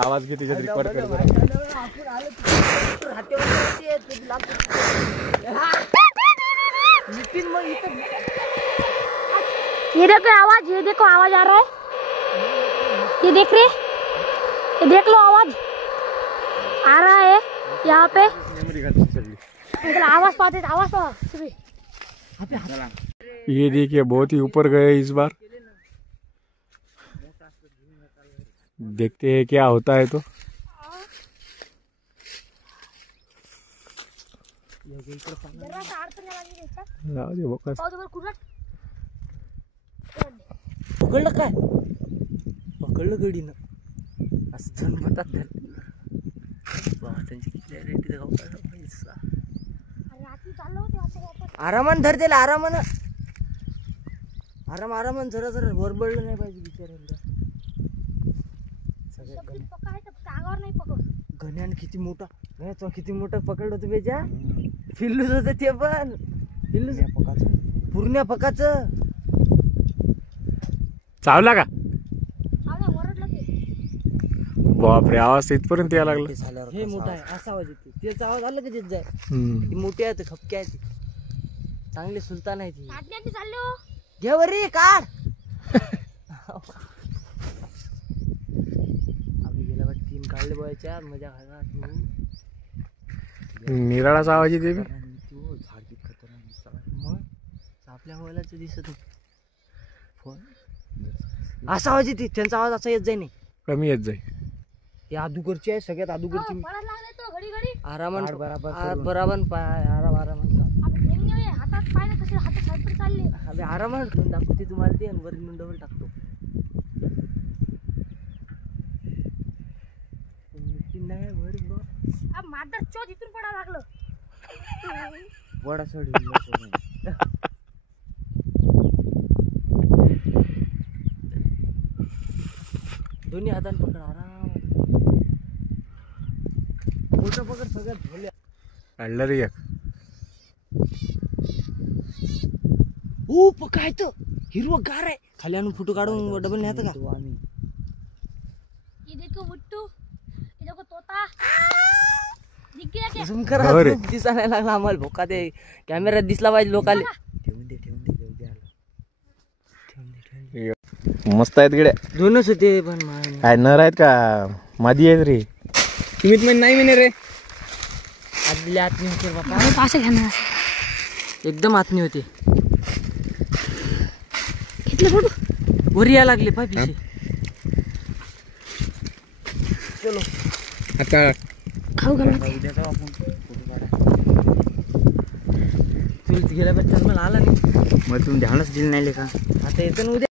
आवाज किती रेकॉर्ड कर ये देखो आवाज, ये देखो आवाज आ रहा है, ये देख रहे, ये देख लो आवाज आ रहा है यहाँ पे। आवाज पाते, आवाज पा। ये देखिए बहुत ही ऊपर गए इस बार, देखते हैं क्या होता है। तो पकडलं काय, पकडलं गडीनं असं म्हणतात. आरामान धरते, आरामान आरामान जरा जरा बरबडलं नाही पाहिजे बिचाऱ्यांना. गण्यान किती मोठा, किती मोठा पकडलं होतं बेजा. पिल्लूच होतं ते पण, पिल्लूच पूर्ण पकाचं. चावला का? बापरे, आवाज इथपर्यंत यायला लागला. हे मोठा आहे असा आवाज येते, त्याचा आवाज आला का देत जाय. मोठे आहेत, खपके आहेत, चांगले सुलतान आहे ती. घे वरी काढ. आम्ही गेल्या वेळी 3 काढले बघायच्या, मजा घाला. निराळाचा आवाज येते. झाड किती खतरनाक. मग आपल्या मोबाईलच दिसत फोन असा आवाज येते, त्यांचा आवाज असा येत जाय नाही, कमी येत जाईल. ते आदुगरची आहे, सगळ्यात आदुगरची. आरामान बराबर आरामान दाखवते तुम्हाला ते, वर डबल टाकतो. नाही वर मात्र चोच इथून पडा लागलं. वडा सोड. दोन्ही हाताने पकड, आराम मोठं पकड. सगळ्यात झोल्या काढलं रे एक. पकायचं हिरवं गार आहे. खाली आणून फोटो काढून डबल न्यायचं का? ये देखो बुट्टू, ये देखो तोता. दिख गया क्या? झूम करा, दिसा नाही लागला आम्हाला. भोका ते कॅमेरा दिसला पाहिजे लोकाले. ठेवून दे मस्त आहेत गड्या. दोनच होते पण काय नर आहेत का मादी आहेत रे? तुम्ही नाही म्हणे रे. आतले आत्मी होते बापा, पास घेणार एकदम आत्मी होते. घेतले फोटो, वर यायला लागले पाय पिशे. चलो आता खाऊ घालू. तुला गेल्या बच्चा मला आला नाही, मग तुम्ही ध्यानच दिलं नाही का? आता येतं ना उद्या.